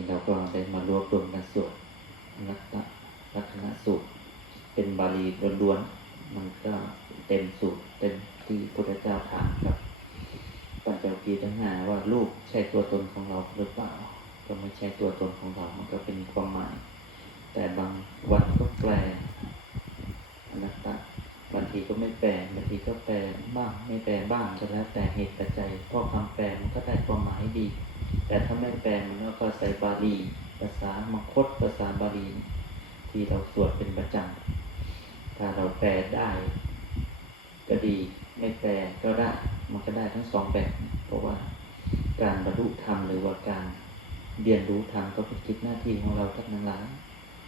นี้เราก็ได้มารวบรวมกันสวดลักษณะลักษณะสูตร เป็นบาลีล้วนๆมันก็เต็มสูตรเต็มที่พุทธเจ้าถามกับปัญจวัคคีทั้งห้าว่าลูกใช่ตัวตนของเราหรือเปล่า ก็ไม่ใช่ตัวตนของเรา มันก็เป็นความหมาย แต่บางวันก็แปลนัตตาบางทีก็ไม่แปลบางทีก็แปลบ้างไม่แปลบ้างก็แล้วแต่เหตุปัจจัยเพราะคำแปลมันก็ได้ความหมายดี แต่ถ้าไม่แปลมันก็ใส่บาลีภาษามคตภาษาบาลีที่เราสวดเป็นประจำถ้าเราแปลได้ ก็ดีไม่แปลก็ได้ มันก็ได้ทั้งสองแบบ เพราะว่าการบรรลุธรรมหรือว่าการเรียนรู้ธรรมก็เป็นกิจหน้าที่ของเราทั้งนั้นลาย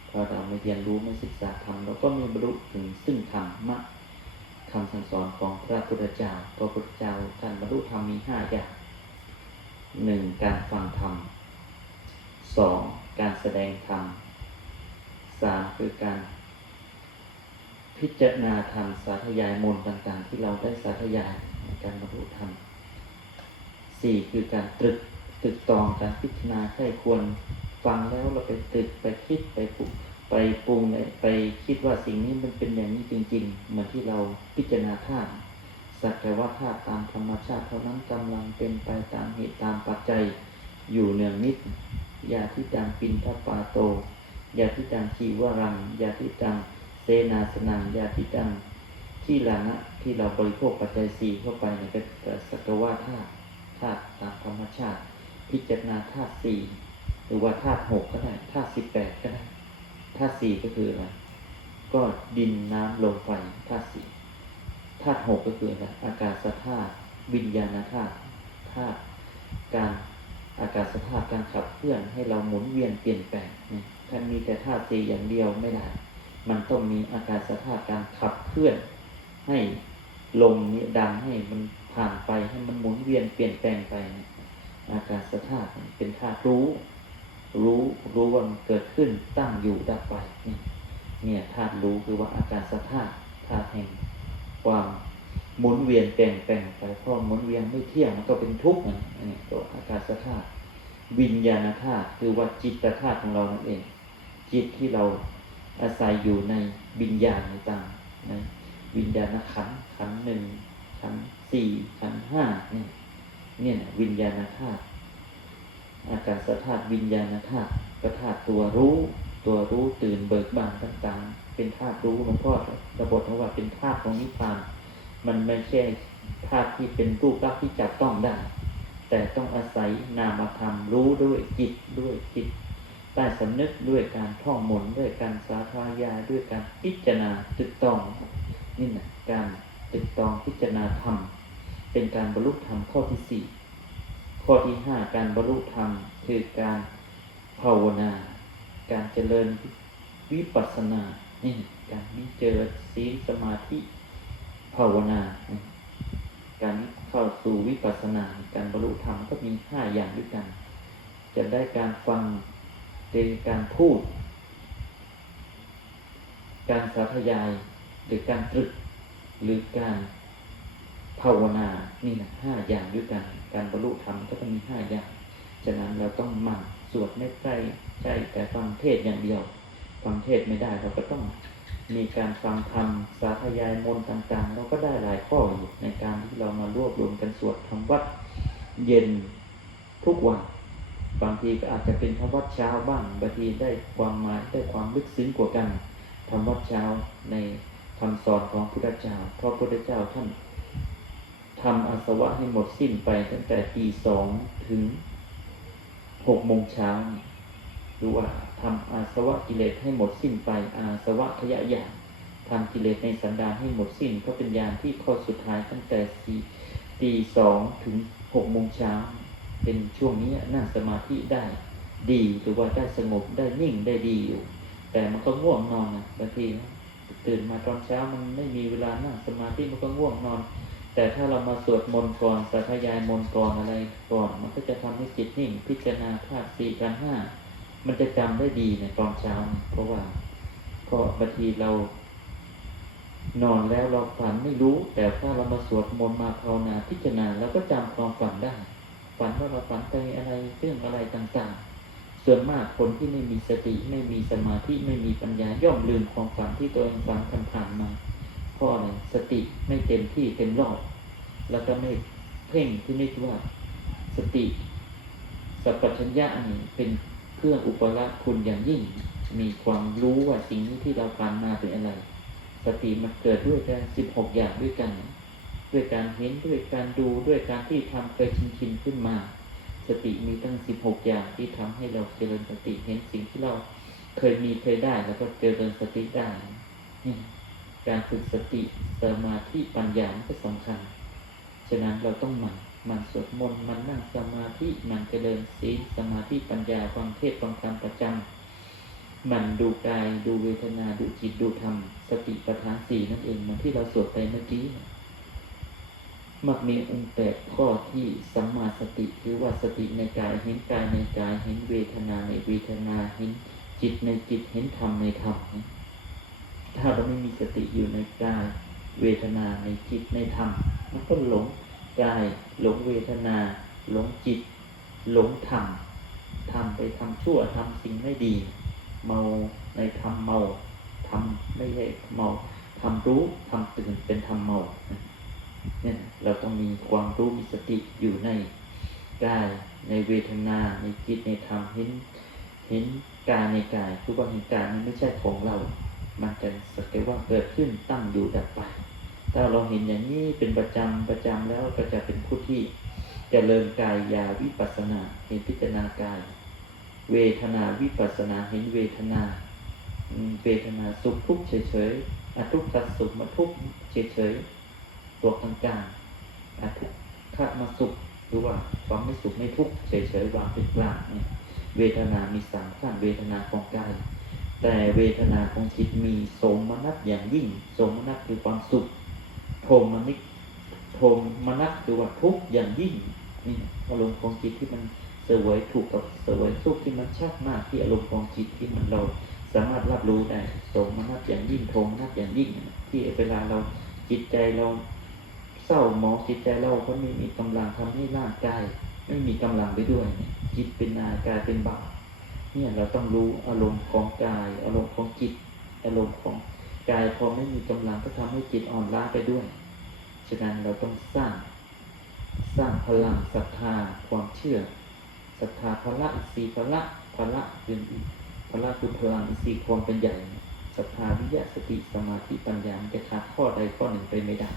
พอเราไม่เรียนรู้ไม่ศึกษาธรรมเราก็ไม่บรรลุถึงซึ่งธรรมมะคำสั่งสอนของพระพุทธเจ้าพระพุทธเจ้าการบรรลุธรรมมีห้าอย่าง หนึ่งการฟังธรรมสองการแสดงธรรมสามคือการ พิจารณาธรรมสาธยายมนต์ต่างๆ ที่เราได้สาธยายในการบรรลุธรรมสี่คือการตรึกตรึกตรองการพิจารณาใครควรฟังแล้วเราไปตรึกไปคิดไปปรุงไปปรุงไปคิดว่าสิ่งนี้มันเป็นอย่างนี้จริง ๆ เหมือนที่เราพิจารณาธาตุ สักแต่ว่าธาตุตามธรรมชาติเท่านั้นกำลังเป็นไปตามเหตุตามปัจจัยอยู่เนืองนิดยาที่ดังปินทปาโตยาที่ดังชีวรังยาที่ดังเสนาสนังยาติตังที่ลานะที่เราบริโภคปัจจัยสี่เข้าไปเนี่ยเป็นสักว่าธาตุธาตุตามธรรมชาติ พิจารณาธาตุสี่หรือว่าธาตุหกก็ได้ธาตุสิบแปดก็ได้ธาตุสี่ก็คืออะไรก็ดินน้ำลมไฟธาตุสี่ ธาตุหกก็คืออากาศธาตุวิญญาณธาตุธาตุการอากาศธาตุการขับเคลื่อนให้เราหมุนเวียนเปลี่ยนแปลงเนี่ยถ้ามีแต่ธาตุสี่อย่างเดียวไม่ได้ มันต้องมีอาการสภาพการขับเคลื่อน ให้ลมนี้ดันให้มันผ่านไปให้มันหมุนเวียนเปลี่ยนแปลงไปนะอาการสภาพเป็นธาตุรู้ รู้รู้ว่ามันเกิดขึ้นตั้งอยู่ดับไป เนี่ยธาตุรู้คือว่าอาการสภาพธาตุแห่ง ความหมุนเวียนเปลี่ยนแปลงไปเพราะหมุนเวียนไม่เที่ยงมันก็เป็นทุกข์นะอันนี้ตัวอาการสภาพวิญญาณธาตุคือว่าจิตธาตุของเรานั่นเอง จิตที่เราอาศัยอยู่ในวิญญาณต่างในวิญญาณขันขันหนึ่งขันสี่ขันห้าเนี่ยเนี่ยวิญญาณธาตุอากาศธาตุวิญญาณธาตุก็ธาตุตัวรู้ ตัวรู้ตื่นเบิกบานต่างๆ เป็นธาตุรู้หลวงพ่อระบบว่าเป็นธาตุของนิพพาน มันไม่ใช่ธาตุที่เป็นรูปลักษณ์ที่จับต้องได้ แต่ต้องอาศัยนามธรรมรู้ด้วยจิตด้วยจิตใต้สำนึกด้วยการท่องมนต์ด้วยการสาธยาด้วยการพิจารณาตึกตองนี่นะการตึกตองพิจารณาธรรม เป็นการบรรลุธรรมข้อที่สี่ข้อที่ห้าการบรรลุธรรมคือการภาวนา การเจริญวิปัสสนา นี่การวิเจริญศีลสมาธิภาวนา การเข้าสู่วิปัสสนา การบรรลุธรรมก็มีห้าอย่างด้วยกัน จะได้การฟังเป็นการพูด การสาธยายหรือการตรึกหรือการภาวนา นี่นะห้าอย่างด้วยกัน การบรรลุธรรมก็จะมีห้าอย่าง ฉะนั้นเราต้องหมั่นสวดไม่ใช่ใช่แต่ฟังเทศอย่างเดียว ฟังเทศไม่ได้เราก็ต้องมีการฟังธรรมสาธยายมนต์ต่างๆ เราก็ได้หลายข้ออยู่ในการที่เรามารวบรวมกันสวดทำวัดเย็นทุกวันบางทีก็อาจจะเป็นทำวัดเช้าบ้างบางทีได้ความหมายได้ความลึกซึ้งกว่ากันทำวัดเช้าในคำสอนของพุทธเจ้าเพราะพุทธเจ้าท่านทำอาสวะให้หมดสิ้นไปตั้งแต่ตีสองถึงหกโมงเช้าหรือว่า ทำอาสวะกิเลสให้หมดสิ้นไปอาสวะขยะยานทำกิเลสในสันดานให้หมดสิ้นก็เป็นยานที่ข้อสุดท้ายตั้งแต่สี่ตีสองถึงหกโมงเช้า เป็นช่วงนี้นั่งสมาธิได้ดีหรือว่าได้สงบได้นิ่งได้ดีอยู่ แต่มันก็ง่วงนอนนะบางทีนะตื่นมาตอนเช้ามันไม่มีเวลานั่งสมาธิมันก็ง่วงนอน แต่ถ้าเรามาสวดมนต์ก่อนสาธยายมนต์ก่อนอะไรก่อน มันก็จะทำให้จิตนิ่ง พิจารณาธาตุสี่กันห้า มันจะจำได้ดีในตอนเช้า เพราะว่าก็บางทีเรา นอนแล้วเราฝันไม่รู้ แต่ถ้าเรามาสวดมนต์มาภาวนาพิจารณาเราก็จำความฝันได้ ฝันว่าเราฝันไปอะไรเรื่องอะไรต่างๆ ส่วนมากคนที่ไม่มีสติไม่มีสมาธิไม่มีปัญญาย่อมลืมความฝันที่ตัวเองฝันผ่านๆมาเพราะอะไรสติไม่เต็มที่เต็มรอบแล้วก็ไม่เพ่งที่นิดว่าสติสัพพัญญะนี่เป็น เครื่องอุปราคุณอย่างยิ่ง มีความรู้ว่าสิ่งที่เราผ่านมาเป็นอะไร สติมันเกิดด้วยกันสิบหกอย่างด้วยกัน ด้วยการเห็นด้วยการดูด้วยการที่ทำเคยชินชินขึ้นมา สติมีตั้งสิบหกอย่างที่ทำให้เราเจริญสติเห็นสิ่งที่เราเคยมีเคยได้แล้วก็เจริญสติได้นี่การฝึกสติสมาธิปัญญามันก็สำคัญ ฉะนั้นเราต้องหมั่น มันสวดมนต์มันนั่งสมาธิมันเจริญศีลสมาธิปัญญาฟังเทศน์ฟังธรรมประจำหมันดูกายดูเวทนาดูจิตดูธรรม สติปัฏฐานสี่นั่นเองมันที่เราสวดไปเมื่อกี้มักมีองค์แปดข้อที่สัมมาสติหรือว่าสติในกายเห็นกายในกายเห็นเวทนาในเวทนาเห็นจิตในจิตเห็นธรรมในธรรมถ้าเราไม่มีสติอยู่ในกายเวทนาในจิตในธรรมมันก็หลง กาย หลงเวทนา หลงจิต หลงธรรมทำไปทำชั่วทำสิ่งไม่ดี เมาในธรรมเมาทำไม่ใช่เมาทำรู้ทำตื่นเป็นธรรมเมาเนี่ยเราต้องมีความรู้มีสติอยู่ในกายในเวทนา ในจิตในธรรมเห็นเห็นกายในกายคือว่าเห็นกายนั้นไม่ใช่ของเรา มันจะสักแต่ว่าเกิดขึ้นตั้งอยู่ดับไป ถ้าเราเห็นอย่างนี้เป็นประจำประจำแล้วก็จะเป็นผู้ที่เจริญกายยาวิปัสนาเห็นพิจารณากาย เวทนาวิปัสนาเห็นเวทนาเวทนาสุขทุกข์เฉยๆอทุกขสุขมาทุกข์เฉยๆตัวกลางๆอทุกขมาสุขหรือว่าความไม่สุขไม่ทุกข์เฉยๆวางเป็นกลางเนี่ยเวทนามีสามขั้นเวทนาของกาย แต่เวทนาของจิตมีสมนัสอย่างยิ่งสมนัสคือความสุข โทมนิกโทมนัสคือว่าทุกอย่างยิ่งนี่อารมณ์ของจิตที่มันเสวยถูกกับเสวยสุขที่มันชัดมากที่อารมณ์ของจิตที่มันเราสามารถรับรู้ได้โสมนัสอย่างยิ่งโทมนัสอย่างยิ่ง ที่เวลาเราจิตใจเราเศร้าหมองจิตใจเราก็ไม่มีกำลังทำให้ร่างกายไม่มีกำลังไปด้วย จิตเป็นนากายเป็นบาวเนี่ยเราต้องรู้อารมณ์ของกาย อารมณ์ของจิต อารมณ์ของ กายพอไม่มีกำลังก็ทำให้จิตอ่อนล้าไปด้วย ฉะนั้นเราต้องสร้าง สร้างพลังศรัทธาความเชื่อศรัทธาพละอินทรีพละพละคือพละคือพลังอินทรีความเป็นใหญ่ศรัทธาวิยะสติสมาธิปัญญาจะขาดข้อใดข้อหนึ่งไปไม่ได้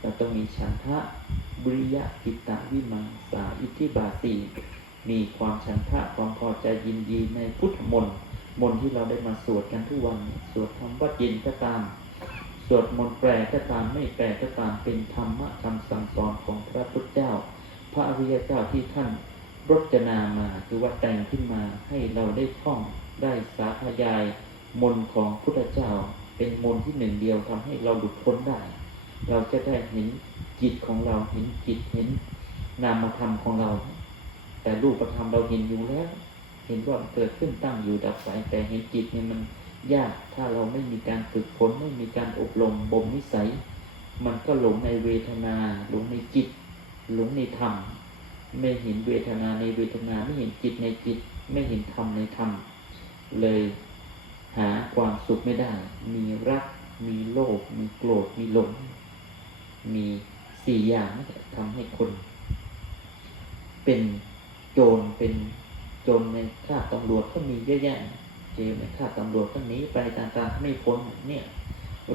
เราต้องมีฉันทะบุริยะกิตตวิมังสาอิทธิบาสีมีความฉันทะความพอใจยินดีในพุทธมนต์ มนต์ที่เราได้มาสวดกันทุกวัน สวดทำวัดเย็นก็ตาม สวดมนต์แปลก็ตามไม่แปลก็ตามเป็นธรรมะคำสั่งสอนของพระพุทธเจ้า พระอริยเจ้าที่ท่านรจนามาคือว่าแต่งขึ้นมาให้เราได้ท่องได้สาธยาย มนต์ของพุทธเจ้า เป็นมนต์ที่หนึ่งเดียวทำให้เราหลุดพ้นได้ เราจะได้เห็นจิตของเราเห็นจิตเห็นนามธรรมของเรา แต่รูปธรรมเราเห็นอยู่แล้ว เห็นว่าเกิดขึ้นตั้งอยู่ดับไปแต่เห็นจิตเนี่ยมันยากถ้าเราไม่มีการฝึกฝนไม่มีการอบรมบ่มนิสัย มันก็หลงในเวทนาหลงในจิต หลงในธรรม ไม่เห็นเวทนาในเวทนาไม่เห็นจิตในจิต ไม่เห็นธรรมในธรรม เลยหาความสุขไม่ได้ มีรัก มีโลภมีโกรธมีหลง มีสี่อย่างนี่แหละทำให้คน เป็นโจรเป็น จรในข้าตำรวจก็มีเยอะแยะเจอในข้าตำรวจก็หนีไปต่างๆไม่พ้นเนี่ย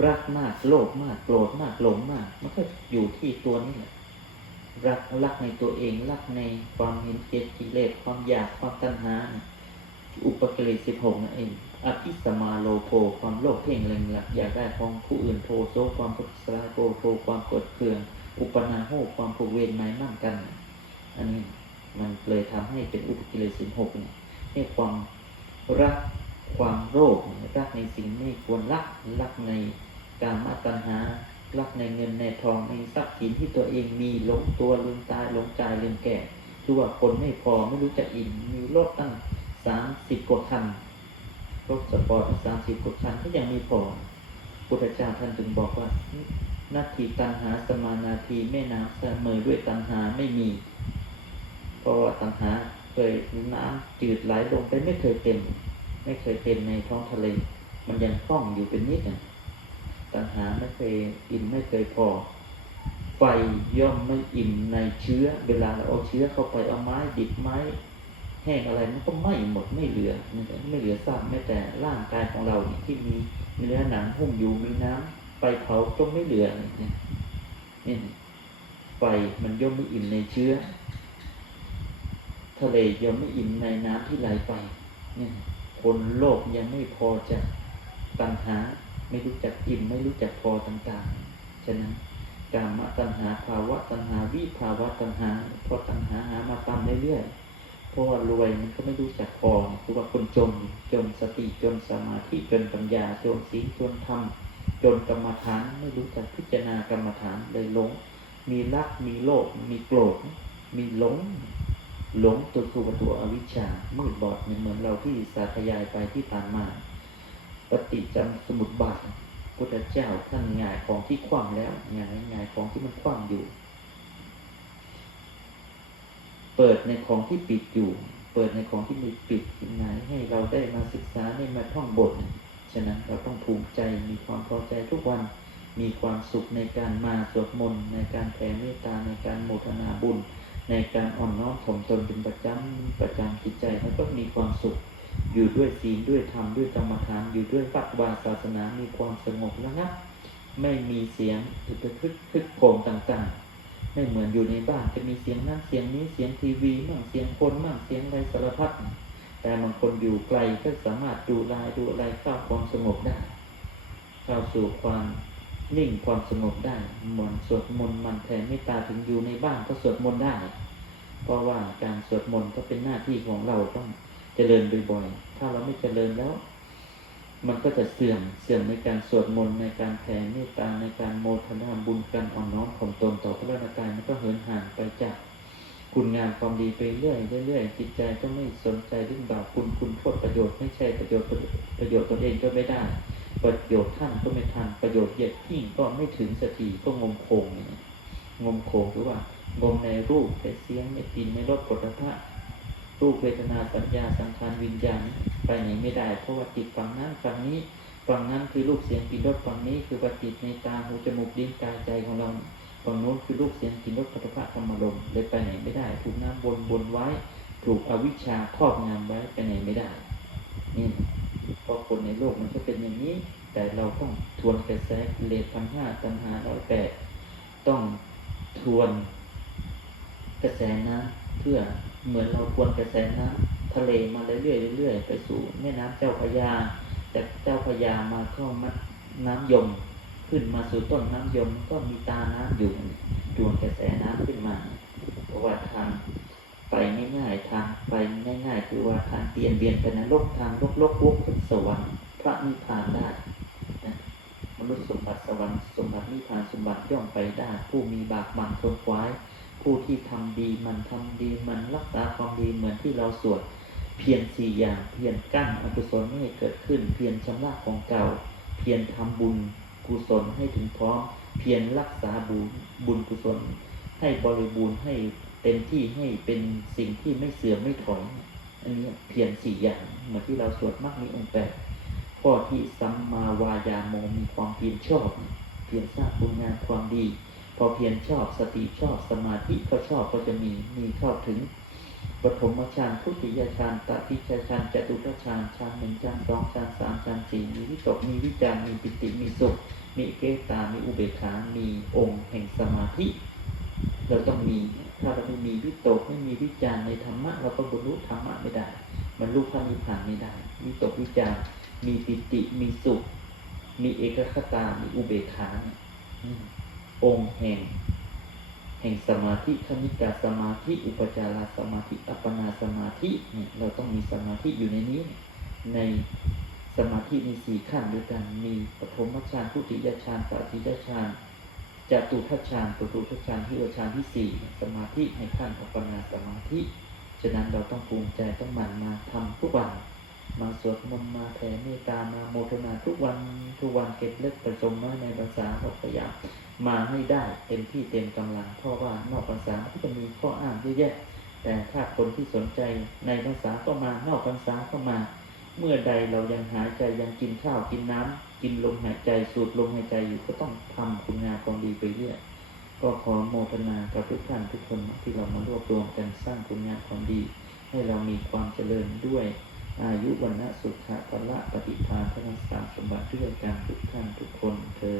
รักมากโลภมากโกรธมากหลงมาก มันก็อยู่ที่ตัวนี่แหละรักรักในตัวเองรักในความเห็นเจตกิเลสความอยากความตัณหานอุปกิเลสสิบหกนั่นเองอภิสมาโลโภความโลภเพ่งเล็งหลักอยากได้ของผู้อื่นโทโซความพุสลาโกโทความกดเคือง อุปนาโหความผูกเวรหมายมั่นกัน อันนี้ มันเลยทำให้เป็นอุปกิเลสสิบหกเนี่ยให้ความรักความโลภรักในสิ่งไม่ควรรักรักในการมาตัณหา รักในเงินในทองในทรัพย์สินที่ตัวเองมีหลงตัวลืมตายหลงใจลืมแก่คือว่าคนไม่พอไม่รู้จะอิ่มมีรถตั้งสามสิบกว่าคันรถสปอร์ตสามสิบกว่าคันก็ยังไม่พอพุทธเจ้าท่านจึงบอกว่านาทีตันหาสมานาทีแม่น้ำเสมอด้วยตันหาไม่มี เพราะว่าตัณหาเคยน้ำจืดไหลลงไปไม่เคยเต็ม ไม่เคยเต็มในท้องทะเล มันยังคล่องอยู่เป็นนิดน่ะตัณหาไม่เคยอิ่มไม่เคยพอ ไฟย่อมไม่อิ่มในเชื้อ เวลาเราเอาเชื้อเข้าไปเอาไม้ดิบไม้แห้งอะไรมันก็ไหม้หมดไม่เหลือไม่เหลือซากแม้แต่ร่างกายของเราเนี่ยที่มีเนื้อหนังหุ้มอยู่มีน้ำไฟเผาก็ไม่เหลือไรเนี่ยนี่ไฟมันย่อมไม่อิ่มในเชื้อ ทะเลย่อมไม่อิ่มในน้ำที่ไหลไป เนี่ย คนโลกยังไม่พอจะตัณหา ไม่รู้จักอิ่มไม่รู้จักพอต่างๆ ฉะนั้นกามตัณหาภาวะตัณหาวิภาวะตัณหาพอตัณหาหามาตามเรื่อยๆเพราะว่ารวยมันก็ไม่รู้จักพอคือว่าคนจนจนสติจนสมาธิจนปัญญาจนศีลจนธรรมจนกรรมฐานไม่รู้จักพิจารณากรรมฐานเลยหลง มีรักมีโลภมีโกรธมีหลง หลงตัวตัวตัวอวิชชา มืดบอดเหมือนเราที่สาธยายไปที่ผ่านมา ปฏิจจสมุปบาทพุทธเจ้าท่านหงายของที่คว่ำแล้วหงายงายของที่มันคว่ำอยู่ เปิดในของที่ปิดอยู่ เปิดในของที่มีปิดหงายให้เราได้มาศึกษาได้มาท่องบท ฉะนั้นเราต้องภูมิใจมีความพอใจทุกวันมีความสุขในการมาสวดมนต์ในการแผ่เมตตาในการโมทนาบุญ ในการอ่อนน้อมถ่อมตนเป็นประจำประจำจิตใจแล้วก็มีความสุข อยู่ด้วยศีลด้วยธรรมด้วยกรรมฐาน อยู่ด้วยปัจวาศาสนามีความสงบระงับไม่มีเสียงอึกทึกคึกโคมต่างๆ ไม่เหมือนอยู่ในบ้านจะมีเสียงนั้นเสียงนี้เสียงทีวีมั่งเสียงคนมั่งเสียงอะไรสารพัดแต่บางคนอยู่ไกลก็สามารถดูลายดูอะไรเข้าความสงบได้เข้าสู่ความ นิ่งความสงบได้หมนสวดมนต์มันแผ่เมตตาถึงอยู่ในบ้านก็สวดมนต์ได้ เพราะว่าการสวดมนต์ก็เป็นหน้าที่ของเราต้องเจริญบ่อยๆ ถ้าเราไม่เจริญแล้ว มันก็จะเสื่อมเสื่อมในการสวดมนต์ในการแผ่เมตตาในการโมทนาบุญการอ่อนน้อมถ่อมตนต่อพระราชกายมันก็เหินห่างไปจากคุณงามความดีไปเรื่อยๆเรื่อยจิตใจก็ไม่สนใจเรื่องบาปคุณคุณโทษประโยชน์ไม่ใช่ประโยชน์ประโยชน์ตนเองก็ไม่ได้ ประโยชน์ท่านก็ไม่ทันประโยชน์เหยียดทิ้งก็ไม่ถึงสติก็งมโคงอย่างนี้งมโคงหรือว่างมในรูปในเสียงในกลิ่นในรสผลิภัณฑ์รูปเวทนาสัญญาสังขารวิญญาณไปไหนไม่ได้ เพราะว่าติดฝั่งนั้นฝั่งนี้ฝั่งนั้นคือรูปเสียงกลิ่นรสฝั่งนี้คือปฏิดในตาหูจมูกลิ้นกายใจของเราฝั่งโน้นคือรูปเสียงกลิ่นรสผลิภัณฑ์ธรรมารมเลยไปไหนไม่ได้ ถูกน้ำบนบนไว้ ถูกอวิชชาครอบงำไว้ไปไหนไม่ได้นี่ เพราะคนในโลกมันก็เป็นอย่างนี้ แต่เราต้องทวนกระแสกิเลสพันห้าตัณหาร้อยแปดต้องทวนกระแสน้ำเพื่อเหมือนเราทวนกระแสน้ำทะเลมาเรื่อยๆเรื่อยๆไปสู่แม่น้ำเจ้าพยาจากเจ้าพยามาเข้ามาน้ำยมขึ้นมาสู่ต้นน้ำยมก็มีตาน้ำอยู่ทวนกระแสน้ำขึ้นมา เพราะว่าทาง ไปง่ายๆทางไปง่ายๆคือว่าทางเตียนเบียนไปนรกทางลกลกวกสวรรค์พระนิพพานได้มนุษย์สมบัติสวรรค์สมบัตินิพพานสมบัติย่อมไปได้ ผู้มีบากมันคนควายผู้ที่ทำดีมันทำดีมันรักษาความดีเหมือนที่เราสวดเพียรสี่อย่างเพียรกั้นอกุศลไม่ให้เกิดขึ้น เพียรชำระของเก่า เพียรทำบุญกุศลให้ถึงพร้อม เพียรรักษาบุญบุญกุศลให้บริบูรณ์ให้ เต็มที่ให้เป็นสิ่งที่ไม่เสื่อมไม่ถอย อันนี้เพียรสี่อย่างเหมือนที่เราสวดมากมีองค์แปดข้อที่สัมมาวายาโมมีความเพียรชอบ เพียรสร้างคุณงามความดี พอเพียรชอบสติชอบสมาธิก็ชอบก็จะมีมีเข้าถึงปฐมฌานทุติยฌานตติยฌานจตุตฌานฌานหนึ่งฌานสองฌานสามฌานสี่มีวิตกมีวิจารมีปิติมีสุข มีเกตามีอุเบกขามีองค์แห่งสมาธิ เราต้องมี ถ้าเราไม่มีวิตกไม่มีวิจารในธรรมะเราก็บรรลุธรรมะไม่ได้ มันรู้พระนิพพานไม่ได้วิตกวิจารมีปิติมีสุข มีเอกคตา มีอุเบกขาเนี่ยอืมองค์แห่ง แห่งสมาธิคณิกาสมาธิ อุปจารสมาธิ อัปปนาสมาธิเนี่ยเราต้องมีสมาธิอยู่ในนี้ ในสมาธิมีสี่ขั้นด้วยกัน มีปฐมฌานทุติยฌานตติยฌาน จตุทัชฌานปุตุทัชฌานที่วฌานที่สี่สมาธิในขั้นอัปปนาสมาธิ ฉะนั้นเราต้องภูมิใจต้องหมั่นมาทำทุกวัน มาสวดมนต์มาแผ่เมตตามาโมทนาทุกวันทุกวันเก็บเล็กผสมน้อยในภาษาเราพยายามมาให้ได้เต็มที่เต็มกำลัง เพราะว่านอกภาษามันก็จะมีข้ออ้างเยอะแยะ แต่ถ้าคนที่สนใจในภาษาก็มานอกภาษาก็มา เมื่อใดเรายังหายใจยังกินข้าวกินน้ำ กินลมหายใจสูดลมหายใจอยู่ก็ต้องทำคุณงามความดีไปเรื่อยก็ขอโมทนากับทุกท่านทุกคนที่เรามารวบรวมกันสร้างคุณงามความดี ให้เรามีความเจริญด้วยอายุวันนะสุขะพละปฏิภาณพระสามสมบัติด้วยการทุกท่านทุกคนเทอ